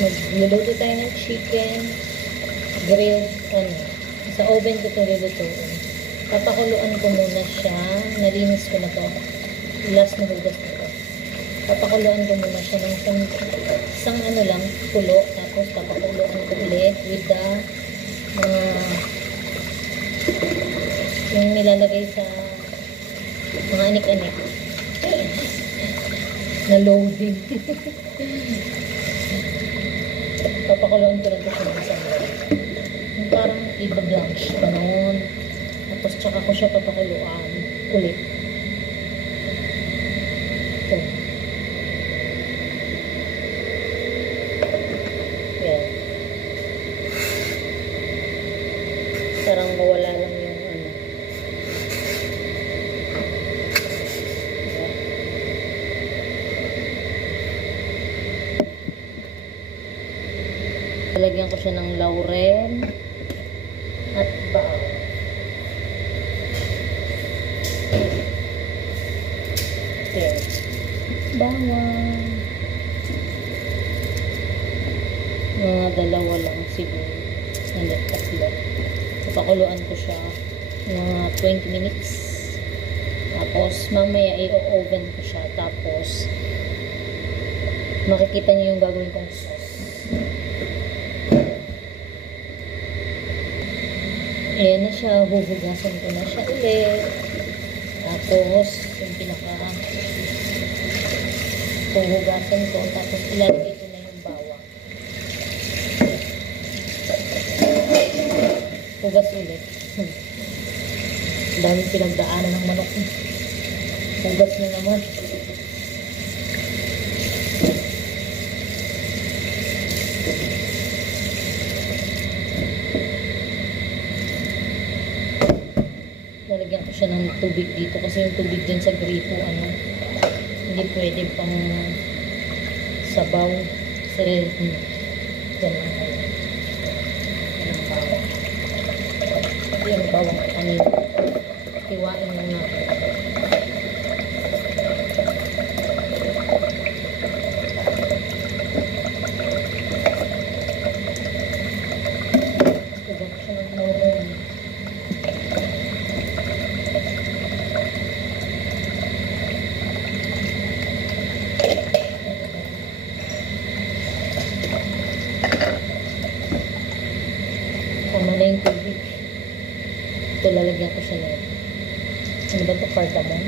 Magluluto tayo ng chicken, grilled, sa oven ko ito lulutuin. Papakuluan ko muna siya. Nalinis ko na to. Last na hugas na to. Papakuluan ko muna siya ng isang lang, kulo. Tapos papakuluan ko ulit with the yung nilalagay sa mga anik-anik. Na loading. Papakuluan ko lang ito sa isang yung parang iba-blanch. Ganon. Tapos tsaka ko siya papakuluan ulit. Ito. Yan. Parang mawala lang yung Lalagyan ko siya ng laurel at bawang. Okay. Bawang. Mga dalawa lang siguro. Nalit, tatlo. Papakuluan ko siya mga 20 minutes. Tapos, mamaya i-oven ko siya. Tapos, makikita niyo yung gagawin kong sauce. Ayan na siya, huhugasan ko na siya ulit. Tapos, yung huhugasan ko, tapos ilalagay ko na yung bawang. Hugas ulit. Daming pinagdaanan ng manok. Hugas na naman. Nalagyan ko siya ng tubig dito kasi yung tubig dyan sa gripo hindi pwede pang sabaw kasi dyan lang kayo yung bawang kanina tiwain lang natin. Tama na yung tubig. Ito, lalagyan ko siya na yun. Ano ba ito? Cardamom.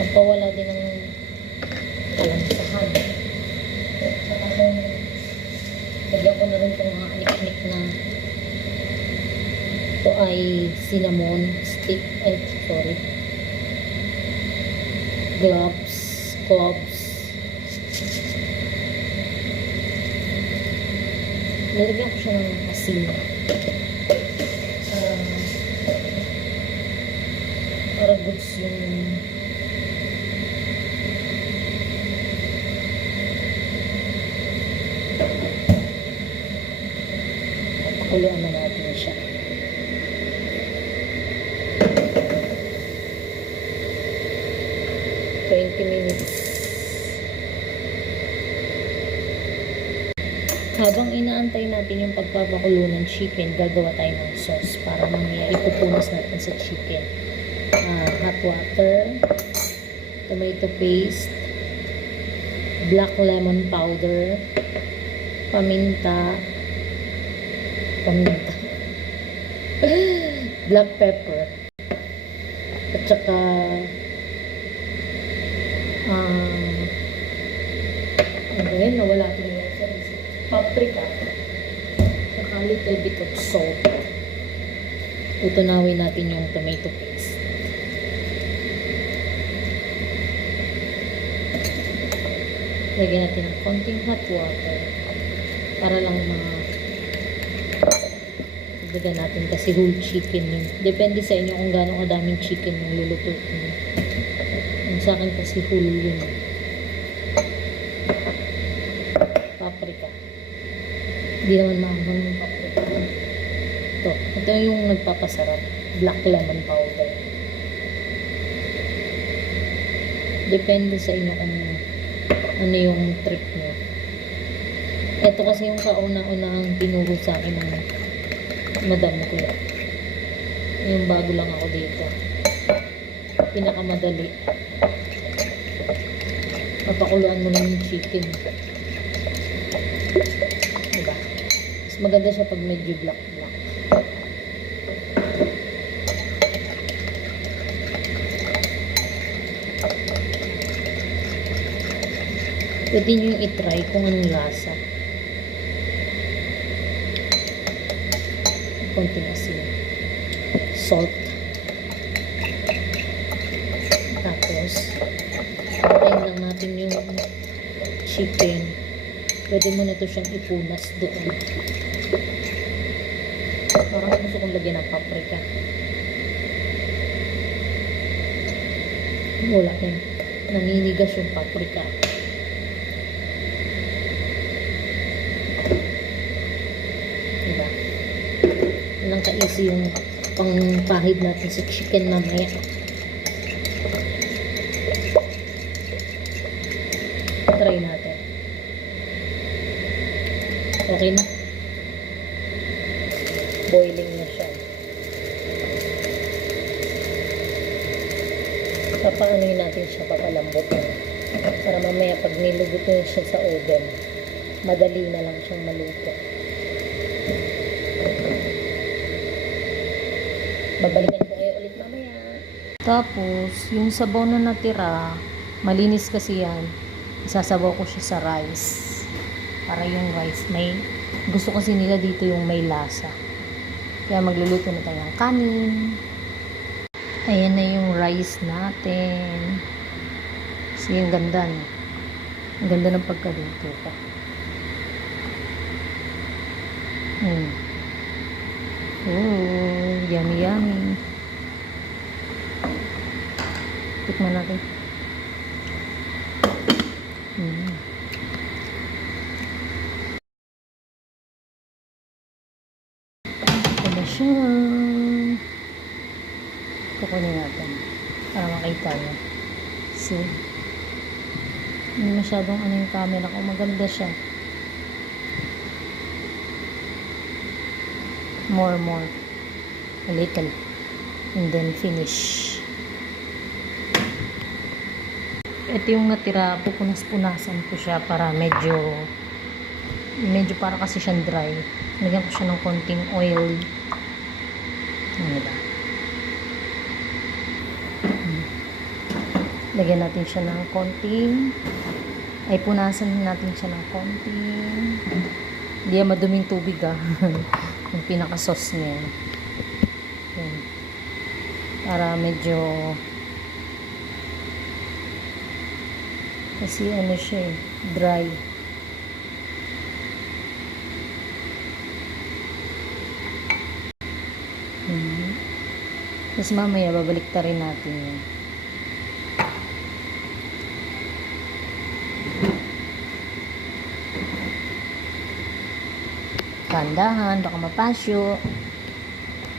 Ang pawala din ng kalansahan. Saka kung lagyan ko na rin itong mga anik-anik na ito ay cinnamon stick. Ay, sorry. Cloves. Nilagyan ko siya ng asin. Para goods yung pakuluan na natin siya. Habang inaantay natin yung pagpapakulo ng chicken, gagawa tayo ng sauce para mamaya ipupunas natin sa chicken. Hot water, tomato paste, black lemon powder, paminta, black pepper, at saka ngayon nawala ko na sa paprika, saka a little bit of salt. Utunawin natin yung tomato paste. Lagyan natin ng konting hot water para lang dagdagan natin kasi whole chicken yun. Depende sa inyo kung gaano kadaming chicken yung lulutuin. Yung sa akin kasi whole yun. Paprika. Hindi naman mahanggang yung paprika. Ito yung nagpapasarap. Black lemon powder. Depende sa inyo kung ano yung trip nyo. Ito kasi yung kauna-unahang tinuro sa akin ng madam ko. Yung bago lang ako dito. Pinakamadali. Papakuluan mo lang yung chicken. Diba? Mas maganda siya pag medyo black-black. Pwede nyo yung itry kung anong lasa. Konting asin. Salt. Tapos, patayin lang natin yung chicken. Pwede mo na ito siyang ipunas doon. Parang gusto kong lagyan ng paprika. Wala yan. Naninigas yung paprika. Diba? Walang ka-easy yung pangpahid natin sa chicken mamaya. Try natin. Okay na. Boiling na siya. Papaanoin natin siya, papalambutin. Para mamaya pag nilugutin siya sa oven, madali na lang siyang maluto. Babalikan ko kayo ulit mamaya. Tapos, yung sabaw na natira, malinis kasi yan. Isasabaw ko siya sa rice. Para yung rice may, gusto kasi nila dito yung may lasa. Kaya magluluto na tayo ng kanin. Ayan na yung rice natin. Kasi yung ganda, no? Ang ganda ng pagkaluto pa. Oh, yummy yummy. Tikman natin. Ito na siya. Kukunin natin para makita nyo. See? Hindi masyadong ano yung camera ko. Maganda siya. More. A little. And then finish. Ito yung natira. Pupunas-punasan ko siya para medyo para kasi siyang dry. Lagyan ko siya ng konting oil. Ano ba? Lagyan natin siya ng konting, ay punasan natin siya ng konting, hindi yan maduming tubig yung pinaka-sauce niya. Yan. Para medyo, kasi ano siya dry. Tapos mamaya babalik ta rin natin yun. Kandahan, baka mapasyo.